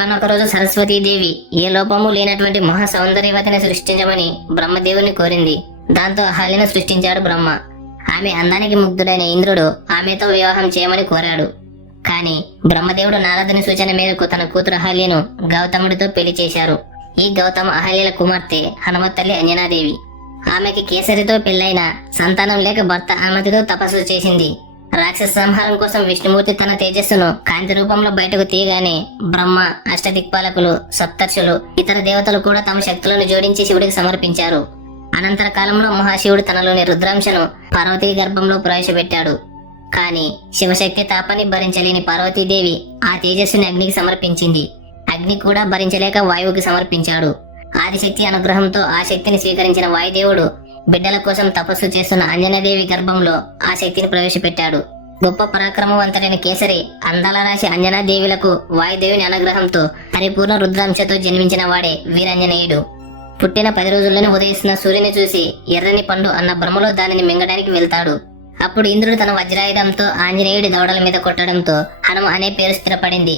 ఒకానొక రోజు సరస్వతీదేవి ఏ లోపము లేనటువంటి మహా సౌందర్యవతిని సృష్టించమని బ్రహ్మదేవుని కోరింది. దాంతో అహల్యను సృష్టించాడు బ్రహ్మ. ఆమె అందానికి ముగ్ధుడైన ఇంద్రుడు ఆమెతో వివాహం చేయమని కోరాడు. కాని బ్రహ్మదేవుడు నారదుని సూచన మేరకు తన కూతురు అహల్యను గౌతముడితో పెళ్లి చేశారు. ఈ గౌతమ అహల్యల కుమార్తె హనుమతల్లి అంజనాదేవి. ఆమెకి కేసరితో పెళ్లైన సంతానం లేక భర్త అనుమతితో తపస్సు చేసింది. రాక్షస సంహారం కోసం విష్ణుమూర్తి తన తేజస్సును కాంతి రూపంలో బయటకు తీయగానే బ్రహ్మ, అష్టదిక్పాలకులు, సప్తర్షులు, ఇతర దేవతలు కూడా తమ శక్తులను జోడించి శివుడికి సమర్పించారు. అనంతర కాలంలో మహాశివుడు తనలోని రుద్రాంశను పార్వతీ గర్భంలో ప్రవేశపెట్టాడు. కాని శివశక్తి తాపాన్ని భరించలేని పార్వతీదేవి ఆ తేజస్సుని అగ్నికి సమర్పించింది. అగ్ని కూడా భరించలేక వాయువుకి సమర్పించాడు. ఆదిశక్తి అనుగ్రహంతో ఆ శక్తిని స్వీకరించిన వాయుదేవుడు బిడ్డల కోసం తపస్సు చేస్తున్న అంజనాదేవి గర్భంలో ఆ శక్తిని ప్రవేశపెట్టాడు. గొప్ప పరాక్రమవంతుడైన కేసరి, అందాల రాశి అంజనాదేవులకు వాయుదేవుని అనుగ్రహంతో పరిపూర్ణ రుద్రాంశతో జన్మించిన వాడే వీరాంజనేయుడు. పుట్టిన 10 రోజుల్లోనే ఉదయిస్తున్న సూర్యుని చూసి ఎర్రని పండు అన్న భ్రమలో దానిని మింగడానికి వెళ్తాడు. అప్పుడు ఇంద్రుడు తన వజ్రాయుధంతో ఆంజనేయుడి దవడల మీద కొట్టడంతో హనుమ అనే పేరు స్థిరపడింది.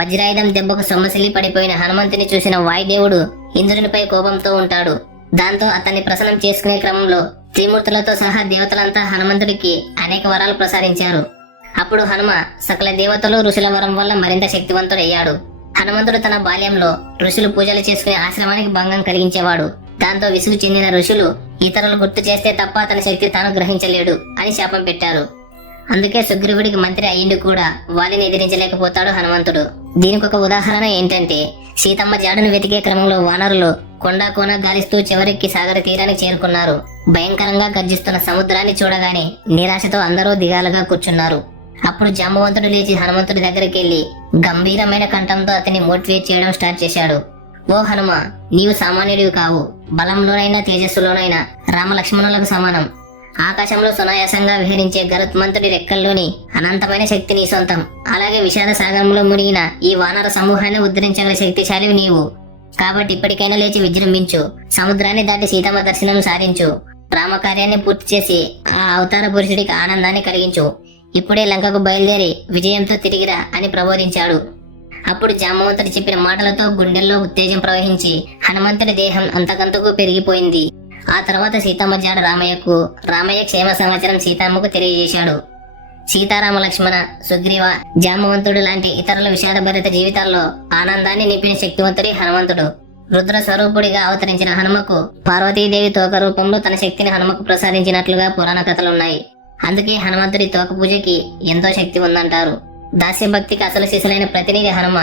వజ్రాయుధం దెబ్బకు సొమ్మసిల్లి పడిపోయిన హనుమంతుని చూసిన వాయుదేవుడు ఇంద్రునిపై కోపంతో ఉంటాడు. దాంతో అతన్ని ప్రసన్నం చేసుకునే క్రమంలో త్రిమూర్తులతో సహా దేవతలంతా హనుమంతుడికి అనేక వరాలు ప్రసాదించారు. అప్పుడు హనుమ సకల దేవతలు ఋషుల వరం వల్ల మరింత శక్తివంతుడయ్యాడు. హనుమంతుడు తన బాల్యంలో ఋషులు పూజలు చేసుకునే ఆశ్రమానికి భంగం కలిగించేవాడు. దాంతో విసుగు చెందిన ఋషులు ఇతరులు గుర్తు చేస్తే తప్ప అతని శక్తి తాను గ్రహించలేడు అని శాపం పెట్టారు. అందుకే సుగ్రీవుడికి మంత్రి అయ్యిండు కూడా వాలిని ఎదిరించలేకపోతాడు హనుమంతుడు. దీనికి ఒక ఉదాహరణ ఏంటంటే, సీతమ్మ జాడను వెతికే క్రమంలో వానరులు కొండా కోన గాలిస్తూ చివరికి సాగర తీరానికి చేరుకున్నారు. భయంకరంగా గర్జిస్తున్న సముద్రాన్ని చూడగానే నిరాశతో అందరూ దిగాలుగా కూర్చున్నారు. అప్పుడు జాంబవంతుడు లేచి హనుమంతుడి దగ్గరికి వెళ్లి గంభీరమైన కంఠంతో అతన్ని మోటివేట్ చేయడం స్టార్ట్ చేశాడు. ఓ హనుమ, నీవు సామాన్యుడివి కావు. బలంలోనైనా తేజస్సులోనైనా రామలక్ష్మణులకు సమానం. ఆకాశంలో సునాయాసంగా విహరించే గరుత్మంతుడి రెక్కల్లోని అనంతమైన శక్తి నీ సొంతం. అలాగే విషాద సాగరంలో మునిగిన ఈ వానర సమూహాన్ని ఉద్ధరించగల శక్తిశాలివి నీవు. కాబట్టి ఇప్పటికైనా లేచి విజృంభించు. సముద్రాన్ని దాటి సీతమ్మ దర్శనం సాధించు. రామకార్యాన్ని పూర్తి చేసి ఆ అవతార పురుషుడికి ఆనందాన్ని కలిగించు. ఇప్పుడే లంకకు బయలుదేరి విజయంతో తిరిగిరా అని ప్రబోధించాడు. అప్పుడు జాంబవంతుడు చెప్పిన మాటలతో గుండెల్లో ఉత్తేజం ప్రవహించి హనుమంతుడి దేహం అంతకంతకు పెరిగిపోయింది. ఆ తర్వాత సీతమ్మ జాడ రామయ్యకు, రామయ్య క్షేమ సమాచారం సీతమ్మకు తెలియజేశాడు. సీతారామ లక్ష్మణ, సుగ్రీవ, జాంబవంతుడు లాంటి ఇతరుల విషాదభరిత జీవితాల్లో ఆనందాన్ని నింపిన శక్తివంతుడి హనుమంతుడు. రుద్ర స్వరూపుడిగా అవతరించిన హనుమకు పార్వతీదేవి తోక రూపంలో తన శక్తిని హనుమకు ప్రసాదించినట్లుగా పురాణ కథలున్నాయి. అందుకే హనుమంతుడి తోక పూజకి ఎంతో శక్తి ఉందంటారు. దాస్యభక్తికి అసలు శిశులైన ప్రతినిధి హనుమ.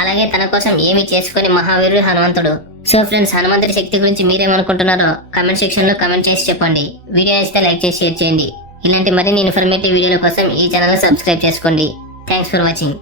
అలాగే తన కోసం ఏమీ చేసుకుని మహావీరుడు హనుమంతుడు. సో ఫ్రెండ్స్, హనుమంతుడి శక్తి గురించి మీరేమనుకుంటున్నారో కామెంట్ సెక్షన్ లో కామెంట్ చేసి చెప్పండి. వీడియో నచ్చితే లైక్ చేసి షేర్ చేయండి. ఇలాంటి మరిన్ని ఇన్ఫర్మేటివ్ వీడియోల కోసం ఈ ఛానల్ సబ్స్క్రైబ్ చేసుకోండి. Thanks for watching.